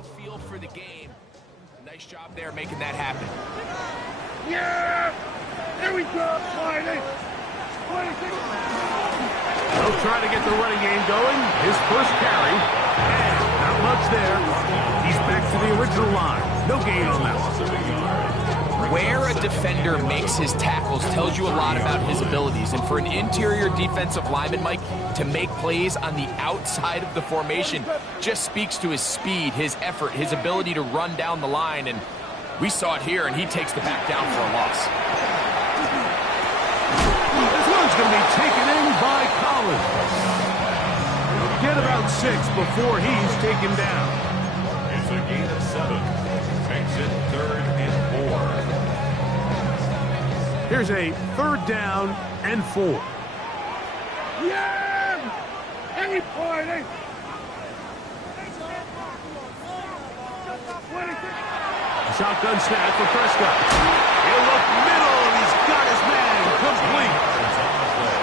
a feel for the game. Nice job there making that happen. Yeah! There we go! 20! 26! He'll try to get the running game going. His first carry. And not much there. He's back to the original line. No gain on that one. Where a defender makes his tackles tells you a lot about his abilities. And for an interior defensive lineman, Mike, to make plays on the outside of the formation just speaks to his speed, his effort, his ability to run down the line. And we saw it here, and he takes the back down for a loss. This one's going to be taken in by Collins. He'll get about 6 before he's taken down. It's a gain of 7. Makes it 3rd and 4. Here's a 3rd down and 4. Yeah! Any point! Shotgun snap for Prescott. He'll look middle, and he's got his man complete.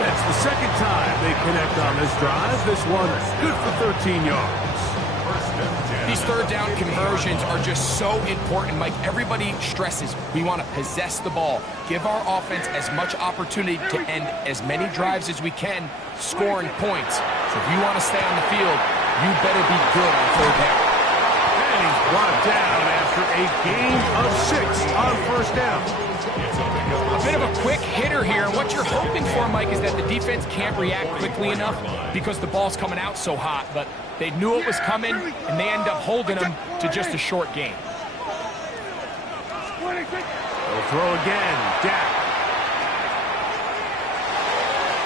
That's the second time they connect on this drive. This one good for 13 yards. These 3rd down conversions are just so important, Mike. Everybody stresses we want to possess the ball, give our offense as much opportunity to end as many drives as we can, scoring points. So if you want to stay on the field, you better be good on 3rd down. And he's brought down after a gain of 6 on 1st down. A bit of a quick hitter here, and what you're hoping for, Mike, is that the defense can't react quickly enough because the ball's coming out so hot, but they knew it was coming, and they end up holding them to just a short gain. They'll throw again. Dak.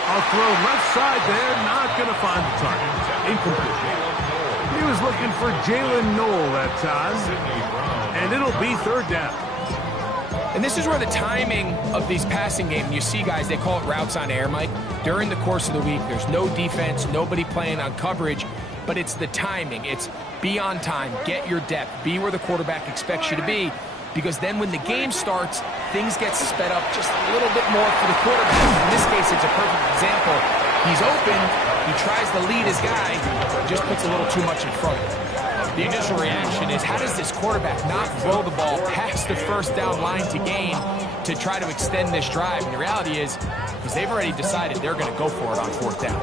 I'll throw left side there, not going to find the target. Incomplete. He was looking for Jalen Noel that time, and it'll be 3rd down. And this is where the timing of these passing games, you see guys, they call it routes on air, Mike. During the course of the week, there's no defense, nobody playing on coverage, but it's the timing. It's be on time, get your depth, be where the quarterback expects you to be, because then when the game starts, things get sped up just a little bit more for the quarterback. In this case, it's a perfect example. He's open, he tries to lead his guy, just puts a little too much in front of him. The initial reaction is, how does this quarterback not throw the ball past the 1st down line to gain to try to extend this drive? And the reality is, because they've already decided they're going to go for it on 4th down.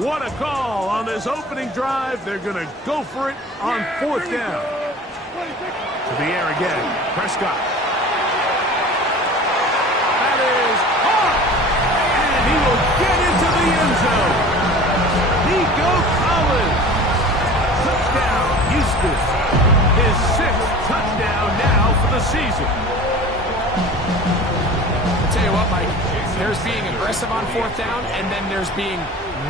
What a call on this opening drive. They're going to go for it on 4th down. To the air again. Prescott. That is hard. And he will get into the end zone. Nico Collins. Touchdown, Houston. His 6th touchdown now for the season. I'll tell you what, Mike, there's being aggressive on 4th down, and then there's being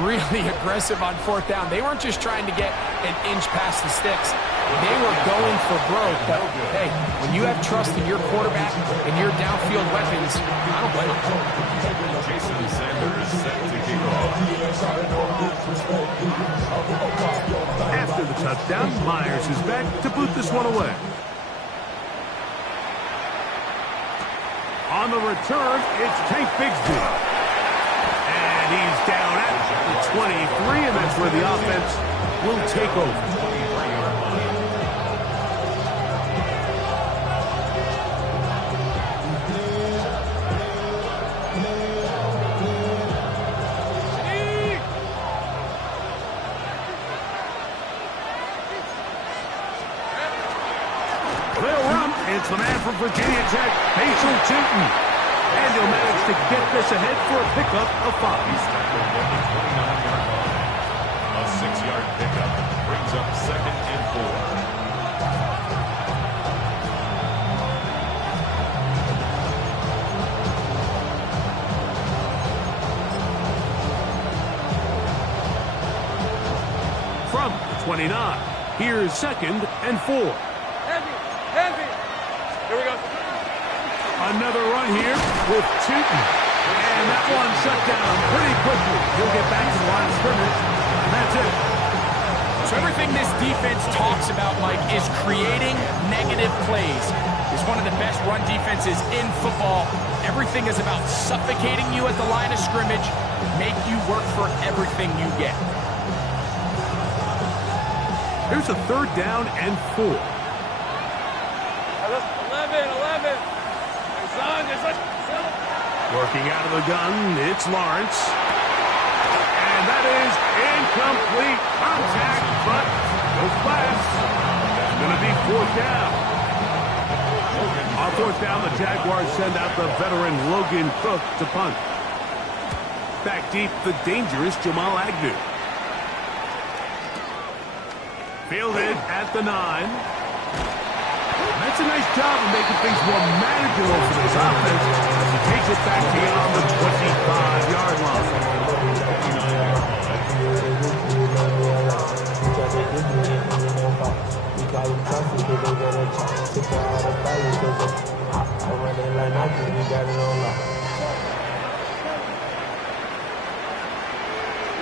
really aggressive on 4th down. They weren't just trying to get an inch past the sticks. They were going for broke. But, hey, when you have trust in your quarterback and your downfield weapons, I don't blame them. Jason Sanders set to kick off. After the touchdown, Myers is back to boot this one away. On the return, it's Tank Bigsby. And he's down at the 23, and that's where the offense will take over. It's the man from Virginia Tech, Facial Tootin. And he'll manage to get this ahead for a pickup of 5. He's tackled at the 29-yard line. A 6-yard pickup brings up 2nd and 4. From the 29, here's 2nd and 4. Here we go. Another run here with Tootin. And that one shut down pretty quickly. He'll get back to the line of scrimmage. And that's it. So everything this defense talks about, Mike, is creating negative plays. It's one of the best run defenses in football. Everything is about suffocating you at the line of scrimmage, make you work for everything you get. Here's a 3rd down and 4. 11. Working out of the gun, it's Lawrence. And that is incomplete. Contact, but no flags. It's going to be 4th down. On 4th down, the Jaguars send out the veteran Logan Cook to punt. Back deep, the dangerous Jamal Agnew. Fielded at the 9. That's a nice job of making things more manageable for this offense as he takes it back beyond the 25-yard line.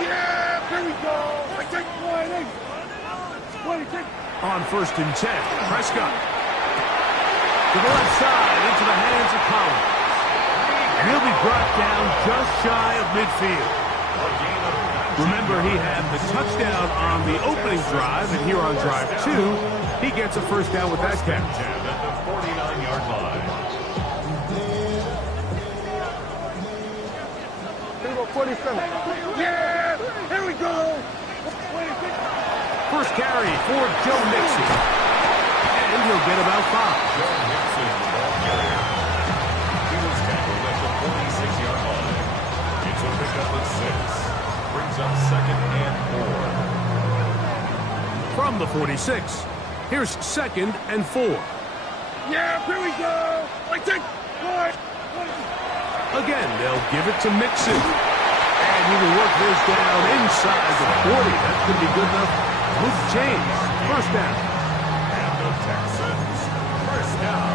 Yeah, here we go. I take one. 26. On 1st and 10, Prescott. To the left side, into the hands of Collins. And he'll be brought down just shy of midfield. Remember, he had the touchdown on the opening drive, and here on drive 2, he gets a 1st down with that catch. At the 49-yard line. 47. Yeah, here we go. 26. First carry for Joe Mixon. And he'll get about 5. Joe Mixon, the ball carrier. He was tackled at the 46-yard line. It's a pickup of 6. Brings up 2nd and 4. From the 46, here's 2nd and 4. Yeah, here we go. I take one. Again, they'll give it to Mixon. And he will work this down inside the 40. That's going to be good enough. Move the chains. 1st down. And the Texans, 1st down.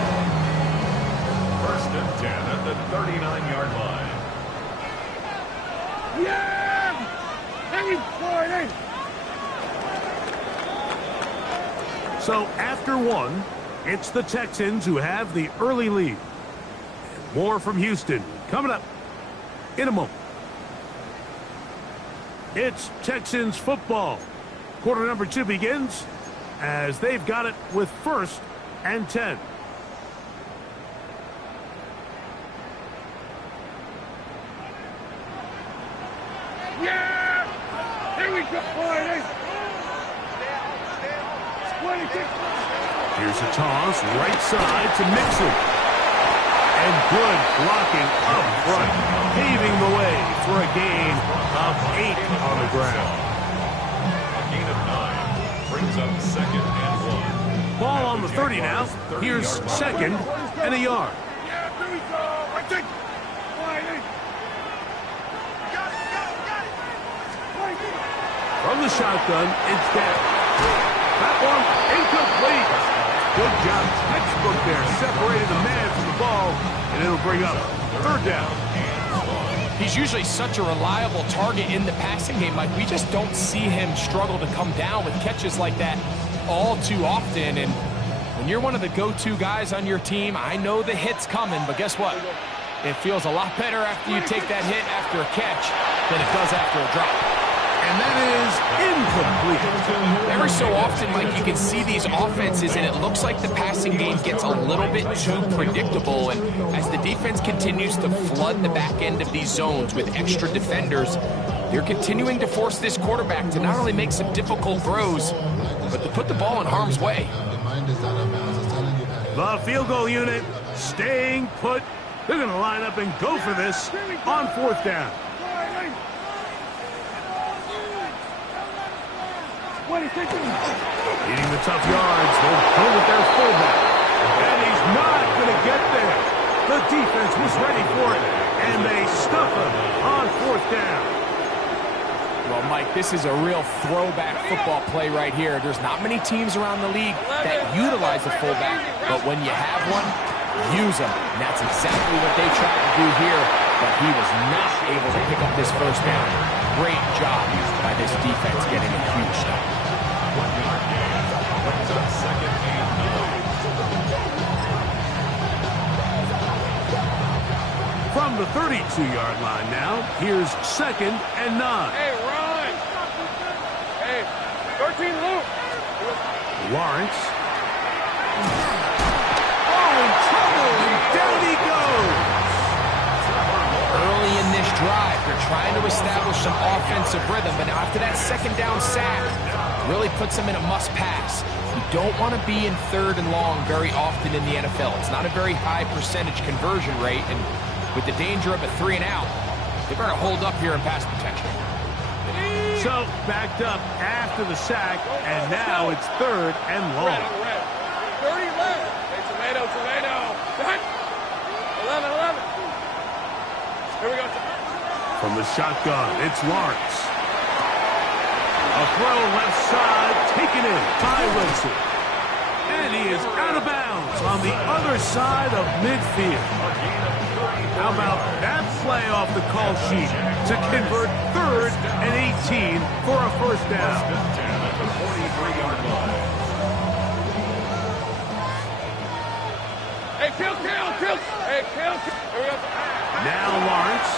1st and 10 at the 39-yard line. Yeah, here we go. So after 1, it's the Texans who have the early lead. And more from Houston coming up in a moment. It's Texans football. Quarter number 2 begins as they've got it with 1st and 10. Yeah, here we go. 26. Here's a toss right side to Mixon. And good blocking up front, paving the way for a gain of 8 on the ground. A gain of 9 brings up 2nd and 1. Ball on the 30 now. Here's 2nd and a yard. Yeah, here we go. I take one. Got it. From the shotgun, it's down. That one incomplete. Good job, textbook there. Separated the man from the ball, and it'll bring up 3rd down. He's usually such a reliable target in the passing game, Mike. We just don't see him struggle to come down with catches like that all too often. And when you're one of the go-to guys on your team, I know the hit's coming, but guess what? It feels a lot better after you take that hit after a catch than it does after a drop. And that is incomplete. Every so often, Mike, you can see these offenses, and it looks like the passing game gets a little bit too predictable. And as the defense continues to flood the back end of these zones with extra defenders, they're continuing to force this quarterback to not only make some difficult throws, but to put the ball in harm's way. The field goal unit staying put. They're going to line up and go for this on 4th down. Eating the tough yards, they'll go with their fullback. And he's not going to get there. The defense was ready for it, and they stuff him on 4th down. Well, Mike, this is a real throwback football play right here. There's not many teams around the league that utilize a fullback, but when you have one, use them. And that's exactly what they tried to do here, but he was not able to pick up this 1st down. Great job by this defense getting a huge stop. 1-yard gain brings up 2nd and 9. From the 32-yard line now, here's 2nd and 9. Hey, run. Hey, 13 loop. Lawrence. Oh, in trouble, and down he goes. Early in this drive, they're trying to establish some offensive rhythm, but after that second down sack, really puts them in a must-pass. You don't want to be in third and long very often in the NFL. It's not a very high percentage conversion rate, and with the danger of a 3-and-out, they better hold up here in pass protection. So, backed up after the sack, and now it's third and long. 30 left. Hey, tomato. 11. Here we go. From the shotgun, it's Lawrence. A throw left side, taken in by Wilson. And he is out of bounds on the other side of midfield. How about that play off the call sheet to convert third and 18 for a first down? At the 43-yard line. Hey, kill. Hey, kill. Here we go. Now Lawrence.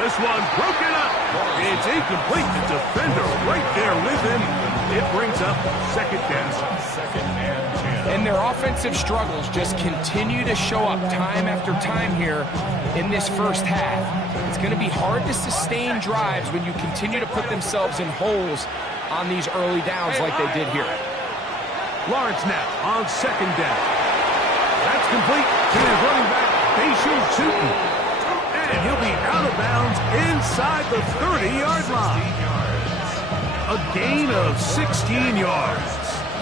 This one broken up. It's incomplete. The defender right there with him. It brings up second down. Second and 10. And their offensive struggles just continue to show up time after time here in this first half. It's going to be hard to sustain drives when you continue to put themselves in holes on these early downs like they did here. Lawrence now on second down. That's complete to his running back, Tutu. And he'll be out of bounds inside the 30-yard line. A gain of 16 yards.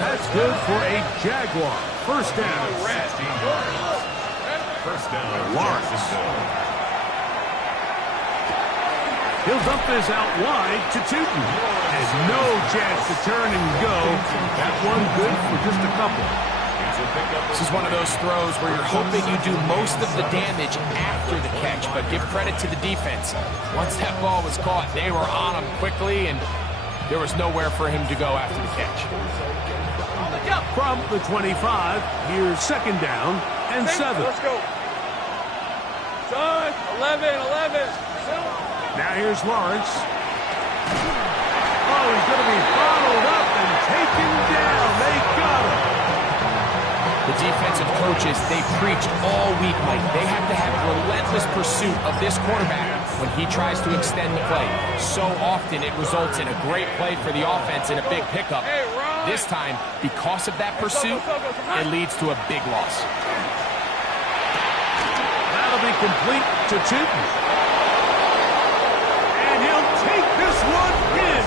That's good for a Jaguar. First down. 16 yards. First down. Lawrence. He'll dump this out wide to Tutu. And no chance to turn and go. That one good for just a couple. This is one of those throws where you're hoping you do most of the damage after the catch, but give credit to the defense. Once that ball was caught, they were on him quickly, and there was nowhere for him to go after the catch. From the 25, here's second down and 7. Let's go. Son, 11. Now here's Lawrence. Oh, he's going to be bottled up and taken down. They got him. The defensive coaches, they preached all week, Mike. They have to have relentless pursuit of this quarterback when he tries to extend the play. So often it results in a great play for the offense and a big pickup. This time, because of that pursuit, it leads to a big loss. That'll be complete to Tutu. And he'll take this one in.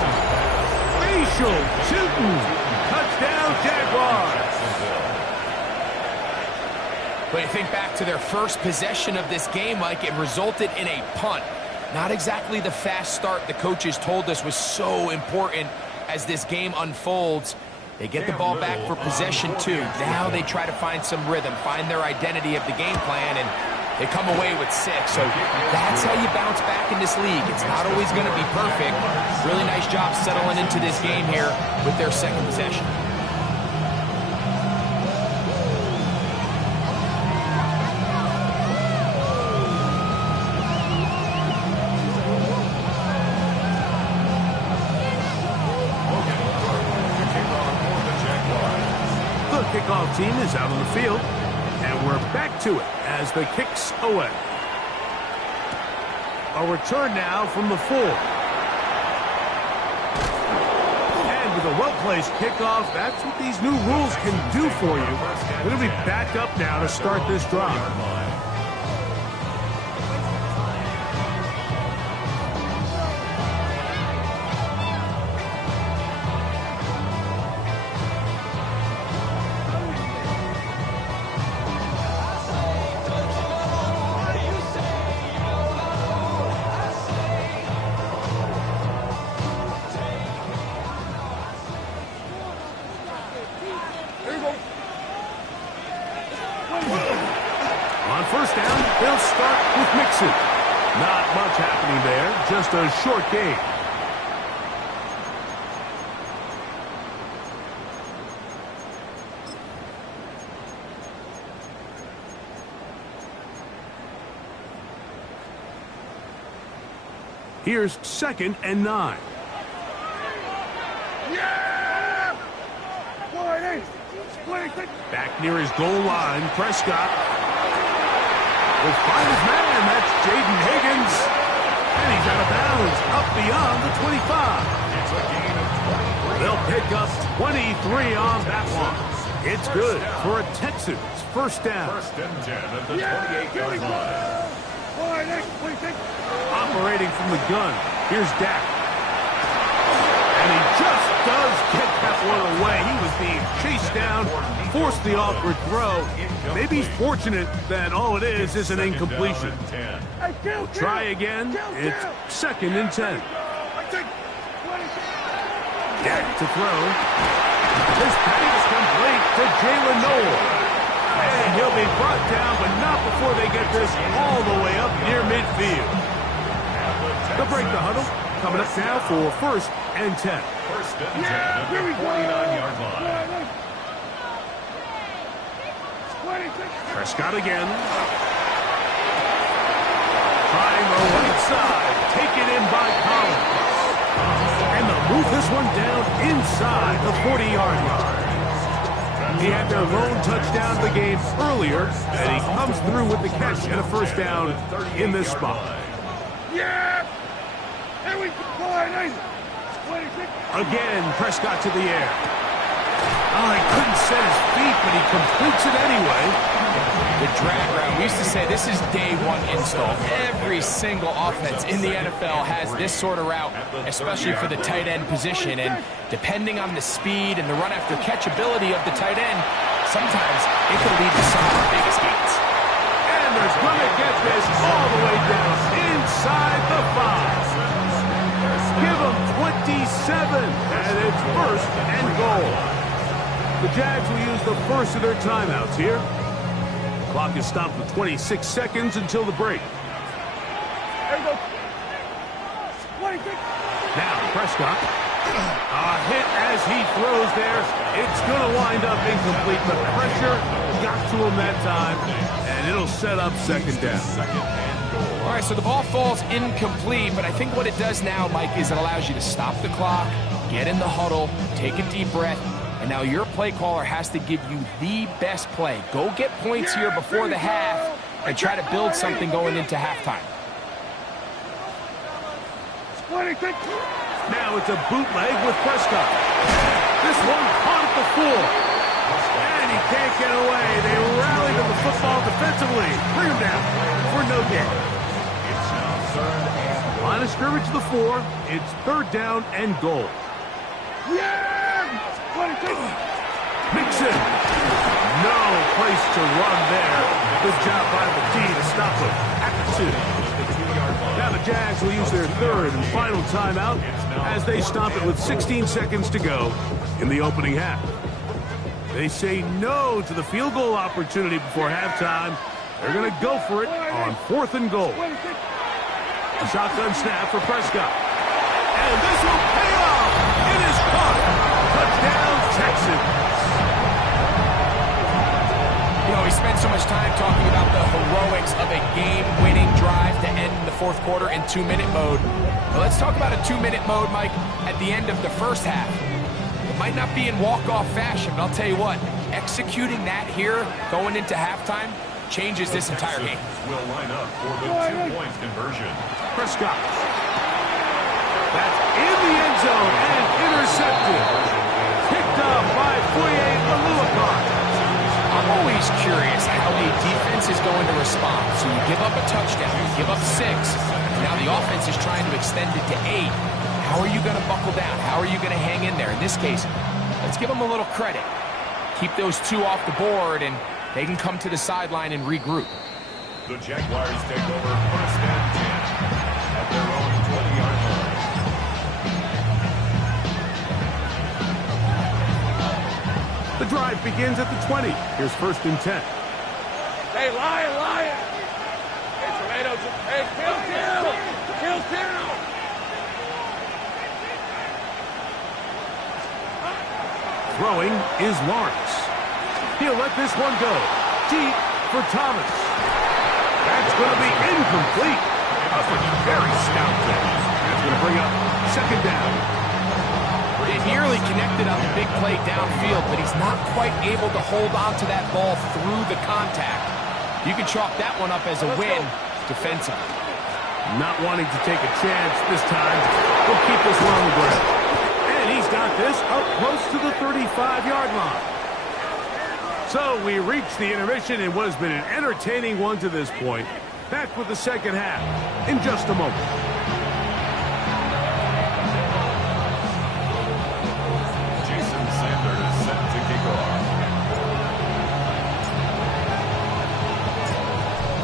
Facial Tutu. Touchdown, Jaguars. But you think back to their first possession of this game, Mike, it resulted in a punt. Not exactly the fast start the coaches told us was so important as this game unfolds. They get the ball back for possession 2. Now they try to find some rhythm, find their identity of the game plan, and they come away with 6. So that's how you bounce back in this league. It's not always going to be perfect. Really nice job settling into this game here with their second possession. Kickoff team is out on the field, and we're back to it as the kick's away. A return now from the 4. And with a well-placed kickoff, that's what these new rules can do for you. It'll be back up now to start this drive. On first down, they'll start with Mixon. Not much happening there, just a short gain. Here's 2nd and 9. Yeah! Back near his goal line, Prescott will find his man. That's Jaden Higgins. And he's out of bounds, up beyond the 25. It's a gain of 23. They'll pick up 23 on that one. It's good for a Texans first down. First and 10 at the 28-yard line. Operating from the gun, here's Dak. And he just does get that one away. He was being chased down, forced the awkward throw. Maybe fortunate that all it is an incompletion. Try again. It's second and 10. Dak to throw. This pass complete to Jalen Noel. And he'll be brought down, but not before they get this all the way up near midfield. They'll break the huddle. Coming up now for first and 10. First and 10 at the 49-yard line. Prescott again. Trying the right side. Taken in by Collins. And they'll move this one down inside the 40-yard line. He had their lone touchdown of the game earlier, and he comes through with the catch and a first down in this spot. Yeah! Here we go! Again, Prescott to the air. Oh, he couldn't set his feet, but he completes it anyway. The drag route, we used to say this is day one install. Every single offense in the NFL has this sort of route, especially for the tight end position. And depending on the speed and the run after catch ability of the tight end, sometimes it can lead to some of the biggest gains. And they're going to get this all the way down inside the 5. Give them 27, and it's first and goal. The Jags will use the first of their timeouts here. The clock is stopped with 26 seconds until the break. Now Prescott. A hit as he throws there. It's going to wind up incomplete. The pressure got to him that time, and it'll set up second down. All right, so the ball falls incomplete, but I think what it does now, Mike, is it allows you to stop the clock, get in the huddle, take a deep breath, and now your play caller has to give you the best play. Go get points here before the half and try to build something going into halftime. Now it's a bootleg with Prescott. This one caught at the 4. And he can't get away. They rally to the football defensively. Bring him down for no gain. It's now third and goal. Line of scrimmage to the 4. It's third down and goal. Mixon. No place to run there. Good job by the D to stop him at the 2. Now the Jags will use their third and final timeout as they stop it with 16 seconds to go in the opening half. They say no to the field goal opportunity before halftime. They're going to go for it on fourth and goal. A shotgun snap for Prescott. And this will pay off. It is caught. Touchdown, Texans. You know, we spent so much time talking about the heroics of a game-winning drive to end the fourth quarter in 2-minute mode. But let's talk about a 2-minute mode, Mike, at the end of the first half. It might not be in walk-off fashion, but I'll tell you what, executing that here going into halftime changes this entire game. Will line up for the 2-point conversion. Prescott. That's in the end zone and intercepted. Picked up by Foye Oluokun. I'm always curious how a defense is going to respond. So you give up a touchdown, you give up 6, and now the offense is trying to extend it to 8. How are you going to buckle down? How are you going to hang in there? In this case, let's give them a little credit. Keep those 2 off the board, and they can come to the sideline and regroup. The Jaguars take over first and 10 at their own 20-yard line. The drive begins at the 20. Here's first and 10. Hey, Lion! Hey, Tomatoes! Hey, kill! Throwing is Lawrence. He'll let this one go. Deep for Thomas. That's going to be incomplete. That was very stout. That's going to bring up second down. It nearly connected on the big play downfield, but he's not quite able to hold on to that ball through the contact. You can chalk that one up as a win defensively. Not wanting to take a chance this time. He'll keep this one on the ground. And he's got this up close to the 35-yard line. So we reach the intermission in what has been an entertaining one to this point. Back with the second half in just a moment.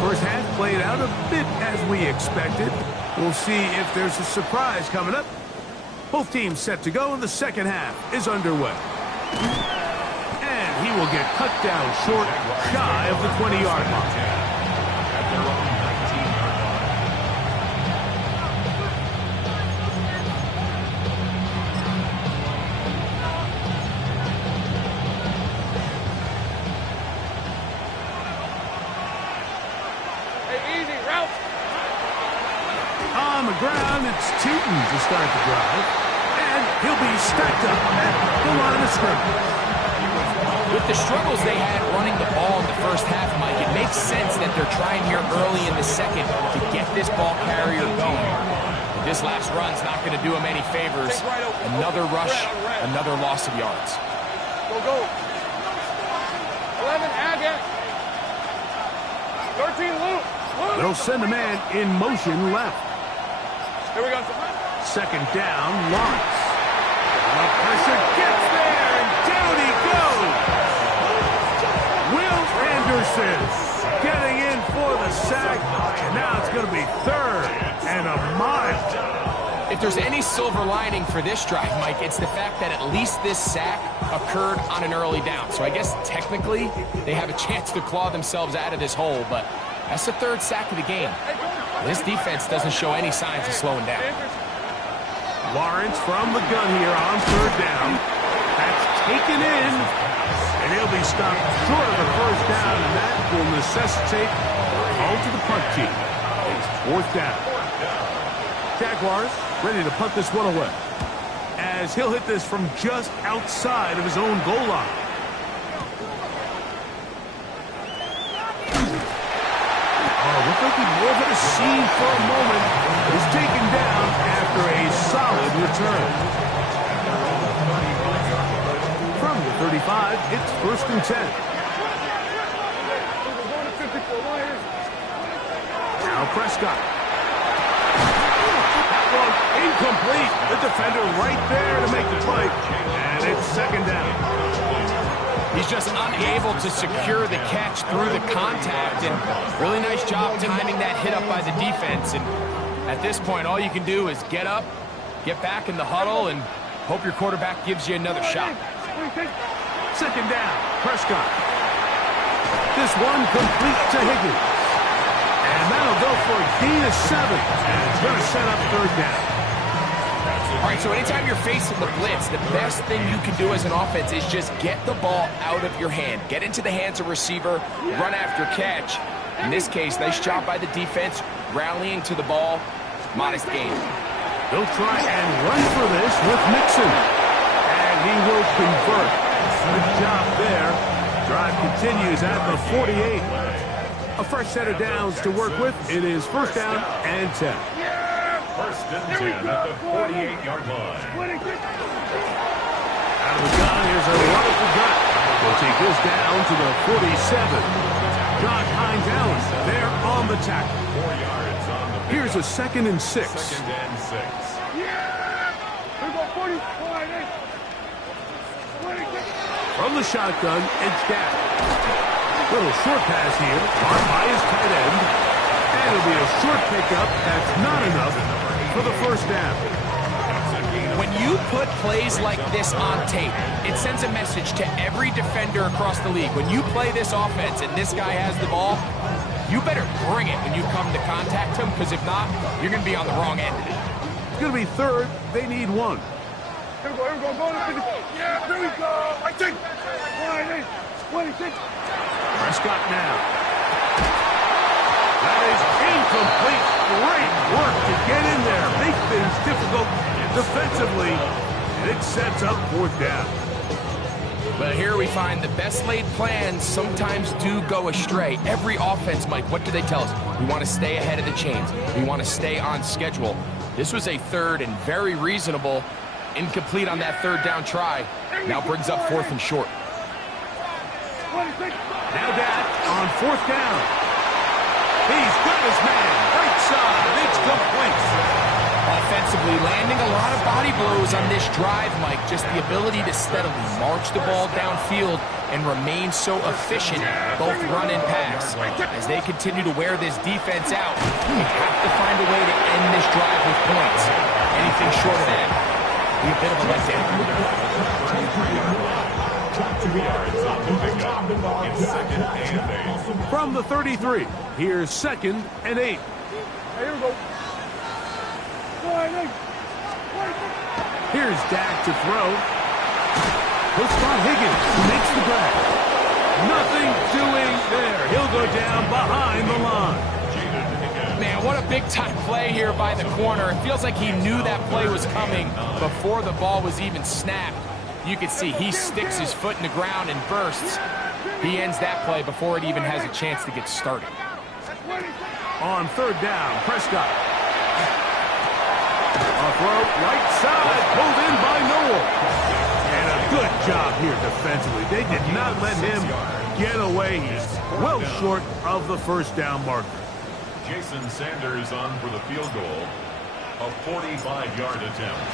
First half played out a bit as we expected. We'll see if there's a surprise coming up. Both teams set to go, and the second half is underway. And he will get cut down short, shy of the 20-yard line. On the ground, it's Tootin to start the drive. And he'll be stacked up at the line of scrimmage. With the struggles they had running the ball in the first half, Mike, it makes sense that they're trying here early in the second to get this ball carrier going. But this last run's not going to do him any favors. Another rush, another loss of yards. Go. 11, Agate. 13, Luke. They'll send a man in motion left. Here we go. Second down, Lawrence. The pressure gets there, and down he goes. Will Anderson getting in for the sack. And now it's going to be third and a mile. If there's any silver lining for this drive, Mike, it's the fact that at least this sack occurred on an early down. So I guess technically they have a chance to claw themselves out of this hole, but that's the third sack of the game. This defense doesn't show any signs of slowing down. Lawrence from the gun here on third down. That's taken in. And he'll be stopped short of the first down, and that will necessitate a call to the punt team. It's fourth down. Jaguars ready to punt this one away, as he'll hit this from just outside of his own goal line. What might be more than a scene for a moment is taken down after a solid return. From the 35, it's first and 10. Now Prescott. That one incomplete. The defender right there to make the play. And it's second down. He's just unable to secure the catch through the contact, and really nice job timing that hit up by the defense. And at this point, all you can do is get up, get back in the huddle, and hope your quarterback gives you another shot. Second down, Prescott. This one complete to Higgins. And that'll go for a gain of 7. And it's going to set up third down. All right, so anytime you're facing the blitz, the best thing you can do as an offense is just get the ball out of your hand. Get into the hands of receiver, run after catch. In this case, nice job by the defense, rallying to the ball. Modest gain. They'll try and run for this with Mixon. And he will convert. Good job there. Drive continues at the 48. A fresh set of downs to work with. It is first down and 10. First and 10 at the 48-yard line. Out of the gun, here's a wonderful gut. We'll take this down to the 47. Josh Hines Allen there on the tackle. 4 yards on the pick. Here's a second and 6. Second and 6. From the shotgun, it's down. Little short pass here, caught by his tight end. And it'll be a short pickup. That's not enough for the first down. When you put plays like this on tape, it sends a message to every defender across the league. When you play this offense and this guy has the ball, you better bring it when you come to contact him, because if not, you're going to be on the wrong end of it. It's going to be third. They need one. Here we go, yeah, here we go. I think. 26. Prescott now. That is incomplete. Great work to get in there. Make things difficult defensively. and it sets up 4th down. But here we find the best laid plans sometimes do go astray. Every offense, Mike, what do they tell us? We want to stay ahead of the chains. We want to stay on schedule. This was a 3rd and very reasonable. Incomplete on that 3rd down try. Now brings up 4th and short. Now that on 4th down. He's got his man. Right side. It's complete. Offensively, landing a lot of body blows on this drive, Mike. Just the ability to steadily march the ball downfield and remain so efficient, both run and pass. As they continue to wear this defense out, they have to find a way to end this drive with points. Anything short of that, be a bit of a letdown. 2 yards on the pickup. It's 2nd and 8. From the 33, here's 2nd and 8. Hey, here we go. Here's Dak to throw. He'll spot Higgins. Makes the grab. Nothing doing there. He'll go down behind the line. Man, what a big-time play here by the corner. It feels like he knew that play was coming before the ball was even snapped. You can see he sticks his foot in the ground and bursts. He ends that play before it even has a chance to get started. On 3rd down, Prescott. A throw, right side, pulled in by Noel. And a good job here defensively. They did not let him get away. He's well short of the 1st down marker. Jason Sanders on for the field goal. A 45-yard attempt.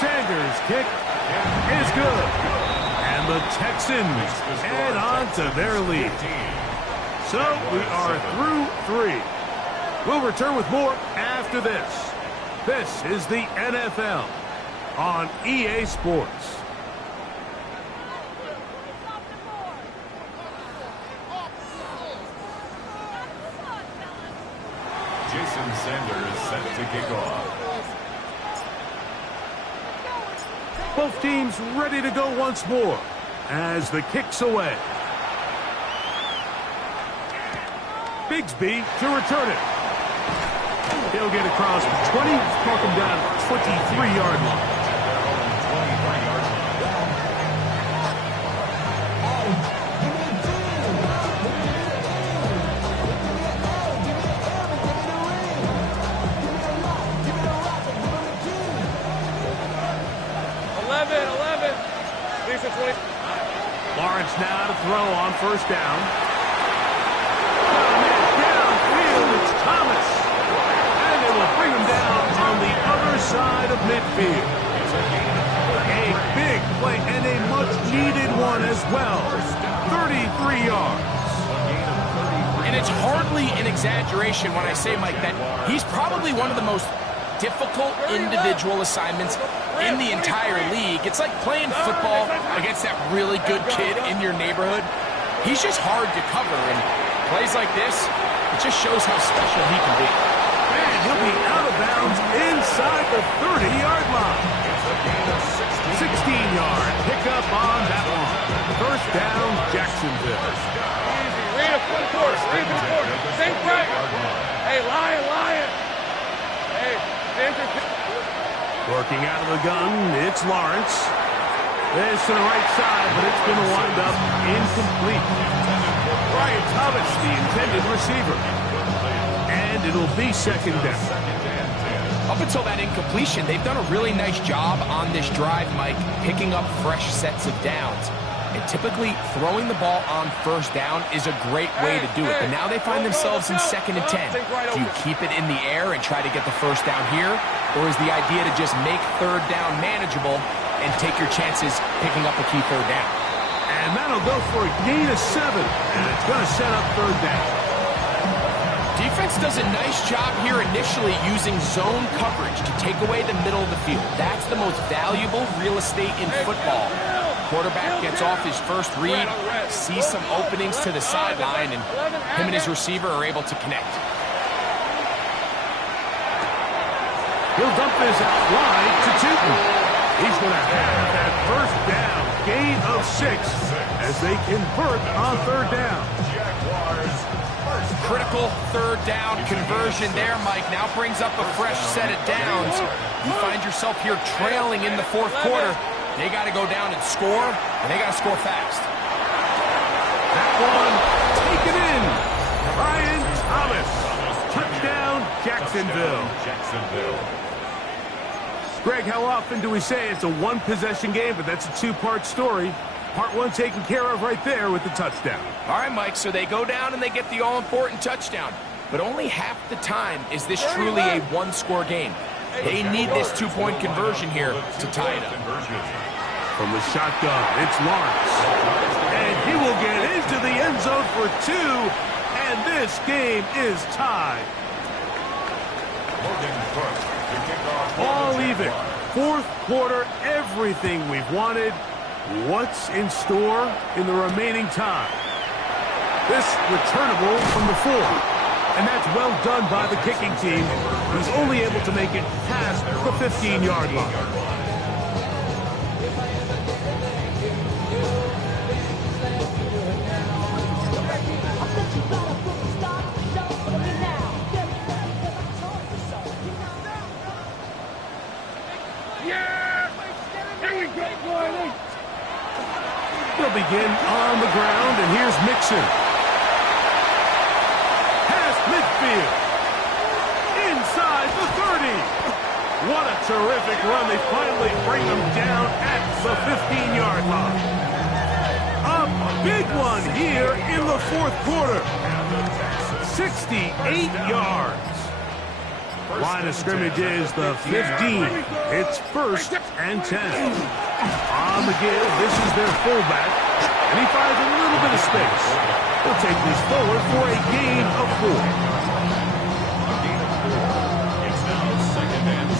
Sanders' kick is good. And the Texans add on to their lead. So we are through 3. We'll return with more after this. This is the NFL on EA Sports. Jason Sanders set to kick off. Both teams ready to go once more as the kick's away. Bigsby to return it. He'll get across 20, mark him down 23-yard line. Lawrence now to throw on 1st down. Downfield, it's Thomas. And they will bring him down on the other side of midfield. A big play and a much-needed one as well. 33 yards. And it's hardly an exaggeration when I say, Mike, that he's probably one of the most difficult individual assignments in the entire league. It's like playing football against that really good kid in your neighborhood. He's just hard to cover, and plays like this, it just shows how special he can be. And he'll be out of bounds inside the 30-yard line. 16-yard pickup on that one. 1st down, Jacksonville. Easy. Read it for the course. Read it for the course. Think right. Hey, Lion. Hey, Working out of the gun, it's Lawrence. This to the right side, but it's going to wind up incomplete. Brian Thomas, the intended receiver. And it'll be 2nd down. Up until that incompletion, they've done a really nice job on this drive, Mike, picking up fresh sets of downs. And typically, throwing the ball on 1st down is a great way to do it. But now they find themselves in 2nd and 10. Do you keep it in the air and try to get the 1st down here? Or is the idea to just make 3rd down manageable and take your chances picking up a key 3rd down? And that'll go for a gain of 7. And it's going to set up 3rd down. Defense does a nice job here initially using zone coverage to take away the middle of the field. That's the most valuable real estate in football. Quarterback gets off his first read, sees some openings to the sideline, and him and his receiver are able to connect. He'll dump this out wide to Tootin. He's going to have that 1st down, gain of 6, as they convert on 3rd down. Critical 3rd down conversion there, Mike. Now brings up a fresh set of downs. You find yourself here trailing in the fourth quarter. They got to go down and score, and they got to score fast. That one, taken in. Brian Thomas. Touchdown, Jacksonville. Greg, how often do we say it's a one-possession game, but that's a two-part story? Part one taken care of right there with the touchdown. All right, Mike, so they go down and they get the all-important touchdown. But only half the time is this truly a one-score game. They need this two-point conversion here to tie it up. From the shotgun, it's Lawrence. And he will get into the end zone for two, and this game is tied. All even. Fourth quarter, everything we've wanted. What's in store in the remaining time? This returnable from the 4. And that's well done by the kicking team, who's only able to make it past the 15-yard line. They'll begin on the ground, and here's Mixon. Past midfield. Inside the 30. What a terrific run. They finally bring them down at the 15-yard line. A big one here in the fourth quarter. 68 yards. Line of scrimmage is the 15. It's 1st and 10. On the give, this is their fullback, and he finds a little bit of space. He'll take this forward for a gain of 4. It's now 2nd and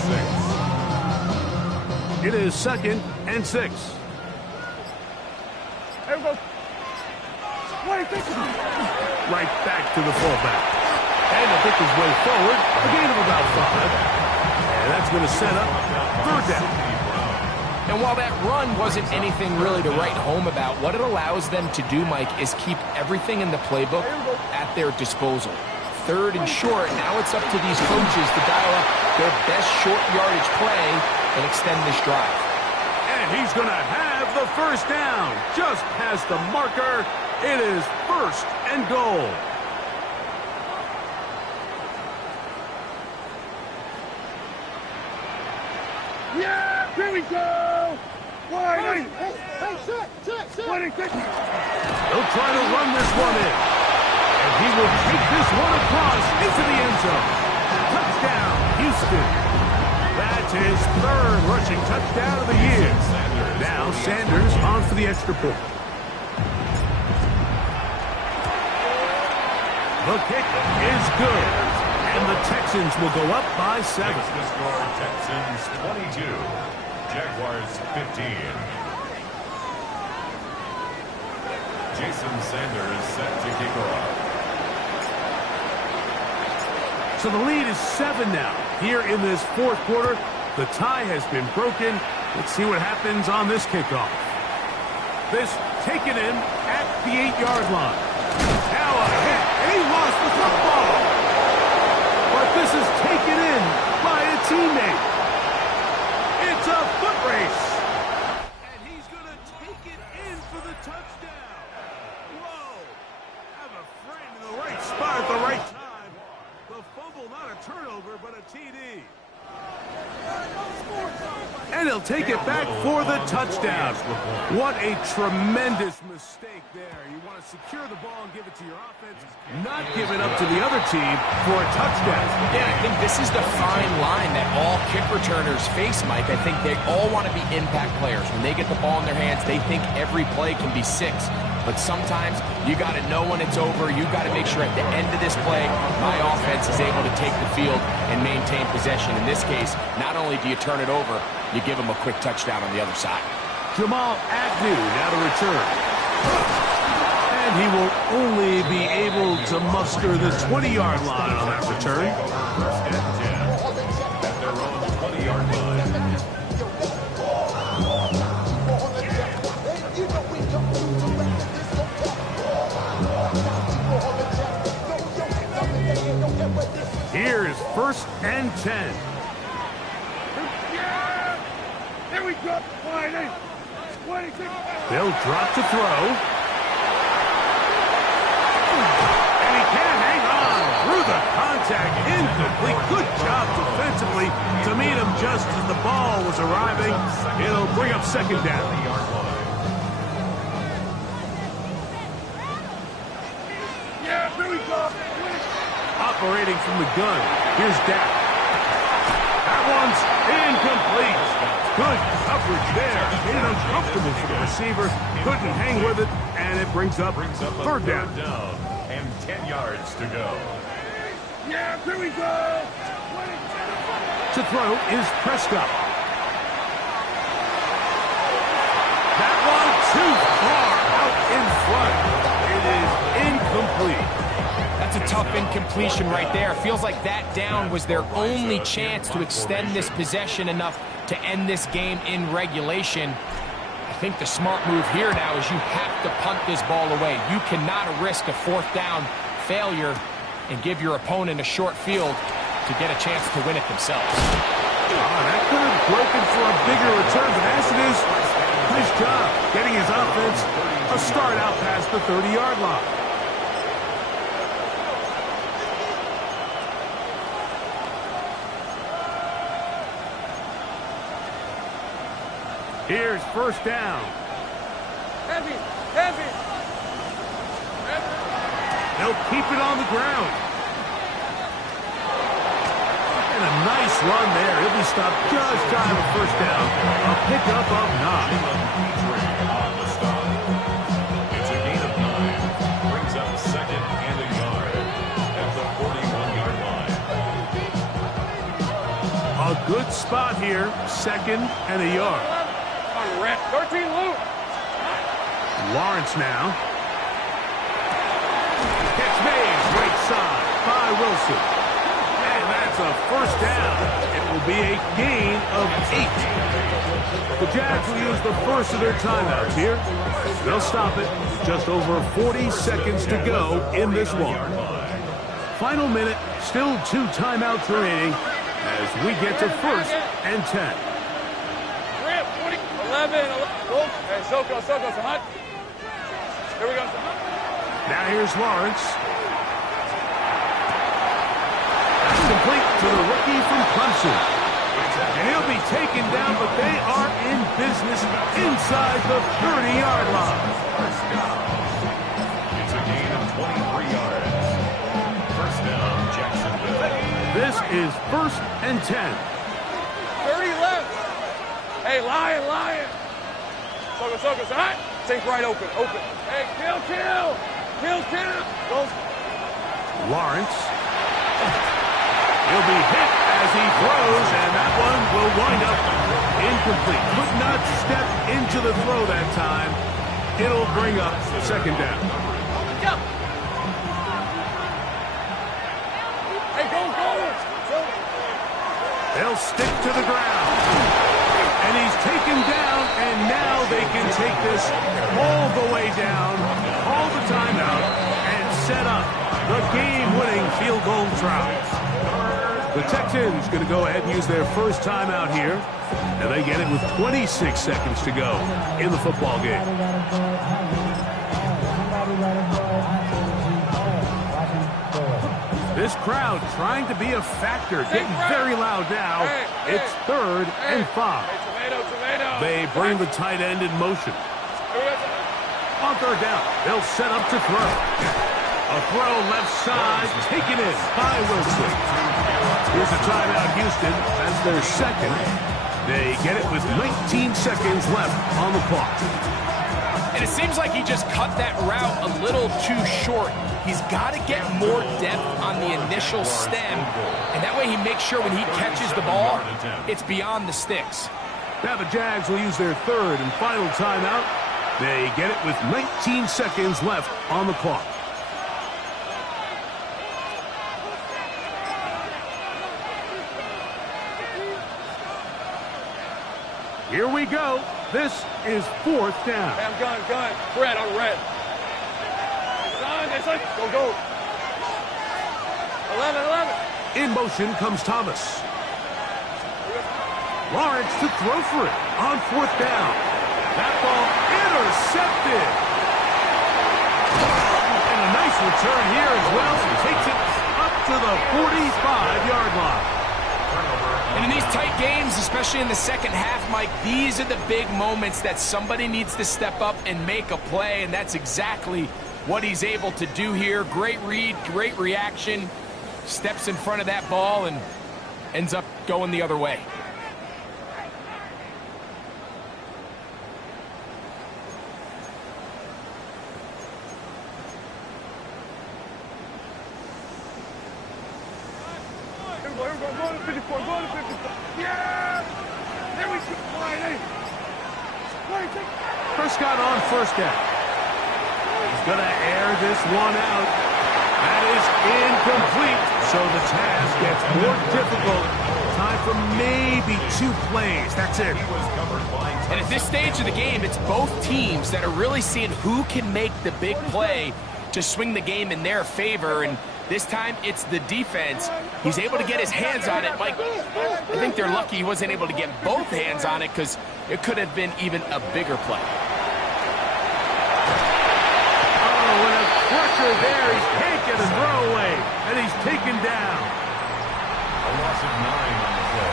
6. It is 2nd and 6. There we go. Right back to the fullback. And he'll pick his way forward, a gain of about 5. And that's going to set up 3rd down. And while that run wasn't anything really to write home about, what it allows them to do, Mike, is keep everything in the playbook at their disposal. 3rd and short, now it's up to these coaches to dial up their best short yardage play and extend this drive. And he's going to have the 1st down. Just past the marker, it is 1st and goal. Yeah, here we go. Wide. Hey, sit. He'll try to run this one in. And he will take this one across into the end zone. Touchdown, Houston. That's his 3rd rushing touchdown of the year. Now Sanders on for the extra point. The kick is good. And the Texans will go up by 7. Makes the score Texans 22. Jaguars 15. Jason Sanders set to kick off. So the lead is 7 now. Here in this fourth quarter, the tie has been broken. Let's see what happens on this kickoff. This taken in at the 8-yard line. Now a hit, and he lost the football. But this is taken in by a teammate. It's a foot race. And he's going to take it in for the touchdown. Whoa. Have a friend in the right spot at the right time. The fumble, not a turnover, but a TD. And he'll take it back for the touchdown. What a tremendous mistake there. You want to secure the ball and give it to your offense, not give it up to the other team for a touchdown. Yeah, I think this is the fine line that all kick returners face, Mike. I think they all want to be impact players. When they get the ball in their hands, they think every play can be 6. But sometimes you got to know when it's over. You got to make sure at the end of this play, my offense is able to take the field and maintain possession. In this case, not only do you turn it over, you give them a quick touchdown on the other side. Jamal Agnew now to return. And he will only be able to muster the 20-yard line on that return. First and 10 at their own 20-yard line. Here's 1st and 10. They'll drop to throw. And he can't hang on. Through the contact, incomplete. Good job defensively to meet him just as the ball was arriving. It'll bring up second down. Yeah, here we go. Operating from the gun. Here's Dak. That one's incomplete. Good coverage there. Made it uncomfortable for the receiver. Couldn't hang with it, and it brings up third down. And 10 yards to go. Yeah, here we go. To throw is Prescott. That one too far out in front. It is incomplete. That's a tough incompletion right there. Feels like that down was their only chance to extend this possession enough to end this game in regulation. I think the smart move here now is you have to punt this ball away. You cannot risk a fourth down failure and give your opponent a short field to get a chance to win it themselves. That could have broken for a bigger return, but as it is, nice job getting his offense a start out past the 30-yard line. Here's first down. Heavy, heavy. They'll keep it on the ground. And a nice run there. He'll be stopped just shy of a first down. A pickup of 9. On the stop. It's a gain of 9. Brings up second and a yard at the 41-yard line. A good spot here. Second and a yard. On red. 13 loose. Lawrence now. Catch made. Right side by Wilson. And that's a first down. It will be a gain of 8. The Jags will use the first of their timeouts here. They'll stop it. Just over 40 seconds to go in this one. Final minute. Still 2 timeouts remaining as we get to first and 10. 11. Hey, Soko, Hunt. Here we go. Now here's Lawrence. That's complete to the rookie from Clemson. And he'll be taken down, but they are in business inside the 30-yard line. It's a gain of 23 yards. First down, Jacksonville. This is first and 10. 30 left. Hey, Lion. Soko, Hunt. Think right open. Hey, kill. Go. Lawrence. He'll be hit as he throws, and that one will wind up incomplete. Could not step into the throw that time. It'll bring up second down. Go. Hey, go. They'll stick to the ground. And he's taken down, and now they can take this all the way down, call the timeout, and set up the game-winning field goal drive. The Texans going to go ahead and use their first timeout here, and they get it with 26 seconds to go in the football game. This crowd trying to be a factor, getting very loud now. It's third and 5. Tomato. They bring the tight end in motion. On third down, they'll set up to throw. A throw left side, taken in by Wilson. Here's a timeout, Houston. That's their second. They get it with 19 seconds left on the clock. And it seems like he just cut that route a little too short. He's got to get more depth on the initial stem, and that way he makes sure when he catches the ball, it's beyond the sticks. Now the Jags will use their third and final timeout. They get it with 19 seconds left on the clock. Here we go. This is fourth down. Hey, I'm gun. Red on red. Go. 11. In motion comes Thomas. Lawrence to throw for it on 4th down. That ball intercepted. And a nice return here as well. Takes it up to the 45-yard line. And in these tight games, especially in the second half, Mike, these are the big moments that somebody needs to step up and make a play, and that's exactly what he's able to do here. Great read, great reaction, steps in front of that ball and ends up going the other way. Go to 54, go to 54. Yeah! There we go. Prescott on 1st down. He's going to air this one out. That is incomplete. So the task gets more difficult. Time for maybe 2 plays. That's it. And at this stage of the game, it's both teams that are really seeing who can make the big play to swing the game in their favor. And this time, it's the defense. He's able to get his hands on it. Mike, I think they're lucky he wasn't able to get both hands on it because it could have been even a bigger play. Oh, and a crusher there. He's taken a throwaway, and he's taken down. A loss of 9 on the play.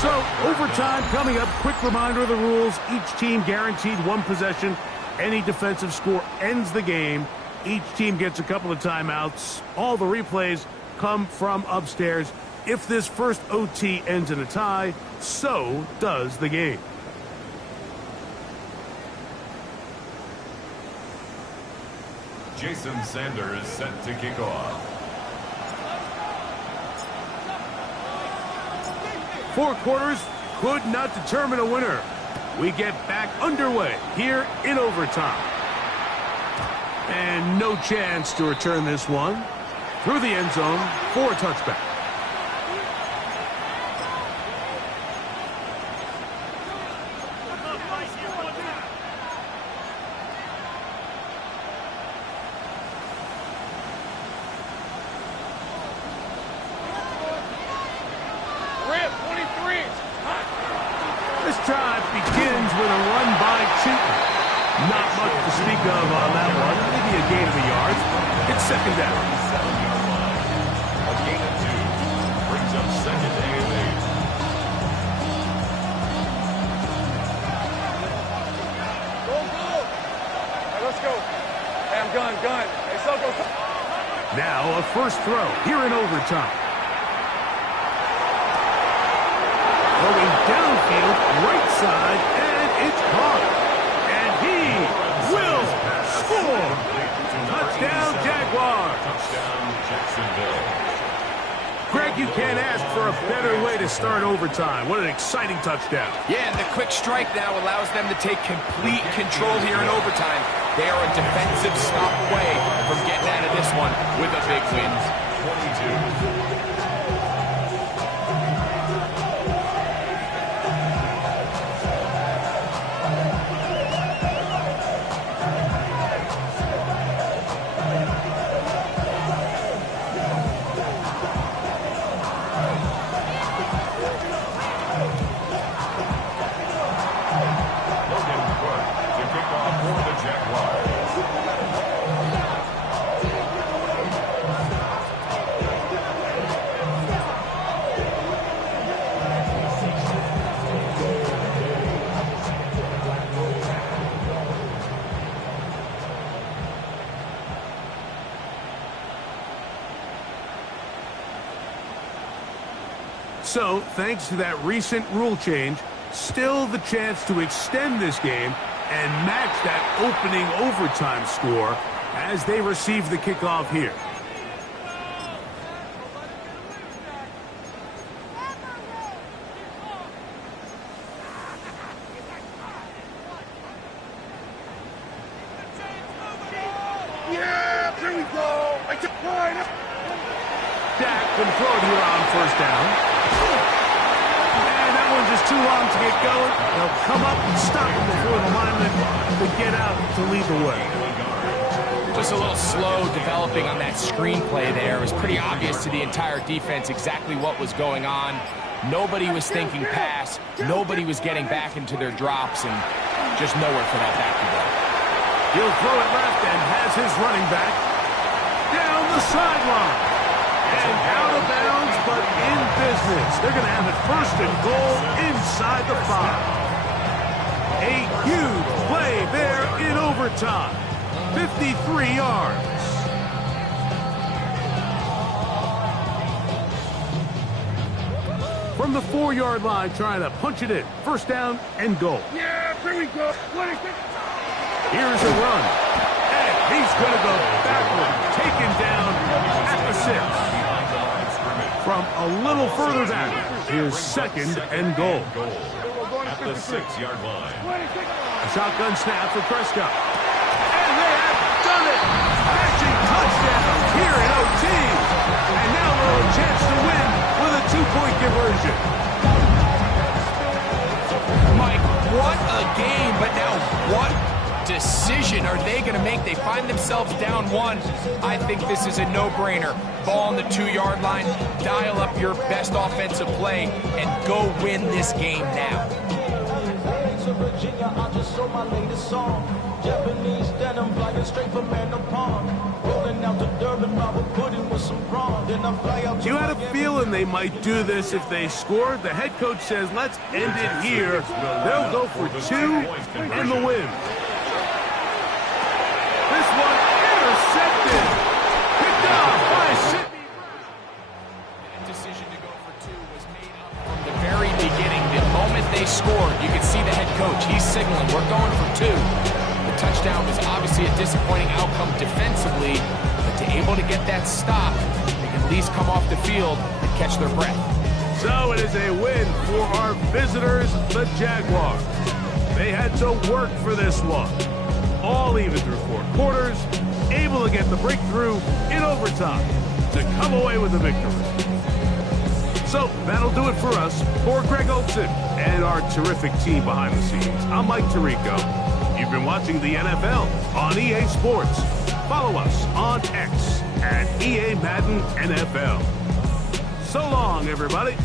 So, overtime coming up. Quick reminder of the rules. Each team guaranteed 1 possession. Any defensive score ends the game. Each team gets a couple of timeouts. All the replays come from upstairs. If this first OT ends in a tie, so does the game. Jason Sanders set to kick off. 4 quarters could not determine a winner. We get back underway here in overtime. And no chance to return this one. Through the end zone for a touchback. Rip, 23. This drive begins with a run by Cheaton. Not much to speak of on that one. Maybe a gain of a yard. It's 2nd down. 7-yard line. A gain of 2. Brings up 2nd and 8. Go, go. All right, let's go. Hey, I'm gun. Hey, so go. Now a first throw here in overtime. Going downfield, right side, and it's caught. And he will score. Touchdown, Jaguars. Touchdown, Jacksonville. Greg, you can't ask for a better way to start overtime. What an exciting touchdown. Yeah, and the quick strike now allows them to take complete control here in overtime. They are a defensive stop away from getting out of this one with a big win. 22. So, thanks to that recent rule change, still the chance to extend this game and match that opening overtime score as they receive the kickoff here. Yeah, there we go. I took mine. Dak can throw it here on 1st down. And that one's just too long to get going. They'll come up and stop him before the lineman to get out to lead the way. Just a little slow developing on that screenplay there. It was pretty obvious to the entire defense exactly what was going on. Nobody was thinking pass. Nobody was getting back into their drops, and just nowhere for that back to go. He'll throw it left and has his running back down the sideline. And out of bounds, but in business. They're going to have it first and goal inside the 5. A huge play there in overtime. 53 yards. From the 4-yard line, trying to punch it in. First down and goal. Yeah, here we go. Here's a run. And he's going to go backward. Taken down at the 6. From a little further back, here's second and goal. At the 6-yard line. A shotgun snap for Prescott. And they have done it. Matching touchdown here in OT. And now a chance to win with a 2-point conversion. Mike, what a game, but now what decision are they going to make? They find themselves down 1. I think this is a no-brainer. Ball on the 2-yard line, dial up your best offensive play, and go win this game now. You had a feeling they might do this if they scored. The head coach says, let's end it here. They'll go for 2 and the win. This one intercepted. Picked off by Sidney. That decision to go for 2 was made up from the very beginning. The moment they scored, you could see the head coach. He's signaling, we're going for 2. The touchdown was obviously a disappointing outcome defensively, but to able to get that stop, they can at least come off the field and catch their breath. So it is a win for our visitors, the Jaguars. They had to work for this one. All even through 4 quarters, able to get the breakthrough in overtime to come away with the victory. So that'll do it for us. For Greg Olson and our terrific team behind the scenes, I'm Mike Tirico. You've been watching the NFL on EA Sports. Follow us on X at EA Madden NFL. So long, everybody.